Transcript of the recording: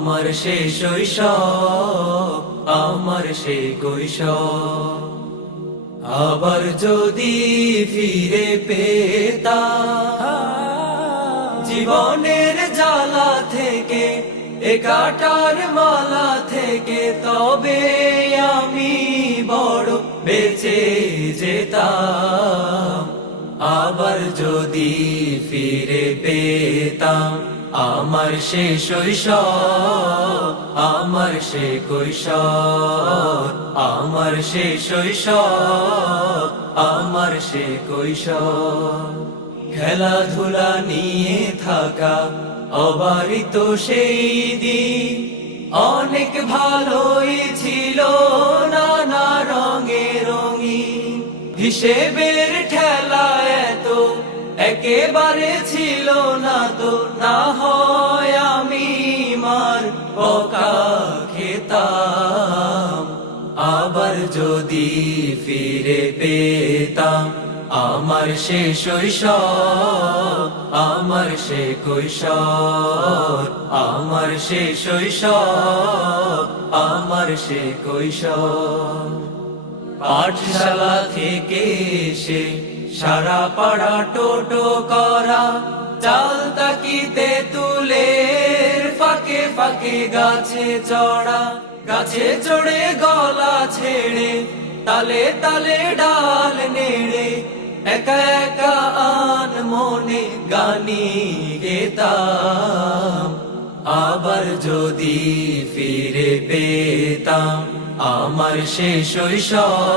আমার সে শৈশব, আমার সে কৈশোর। আবার যদি ফিরে পেতাম জীবনের জ্বালা থেকে, এ কাঁটার মালা থেকে, তবে আমি বড় বেঁচে যেতাম। আবার যদি ফিরে পেতাম আমার সে শৈশব, আমার সে কৈশোর। আমার সে শৈশব, আমার সে কৈশোর। খেলাধুলা নিয়ে থাকা অবারিত সেই দিন অনেক ভালোই ছিল, নানা রঙে রঙিন। হিসেবের ঠেলা এত একেবারে ছিল না তো, না হয় আমি মার বকা খেতাম। আবার যদি ফিরে পেতাম আমার সে শৈশব, আমার সে কৈশোর। আমার সে শৈশব, আমার সে কৈশোর। পাঠশালা থেকে এসে সারা পাড়া টোটো করা, চাল তাকিতে তুলের ফাঁকে ফাঁকে গাছে চড়া। গাছে চড়ে গলা ছেড়ে তালে তালে ডাল নেড়ে, একা একা আন মনে গানি গেতাম। আবার যদি ফিরে পেতাম আমার সে শৈশব।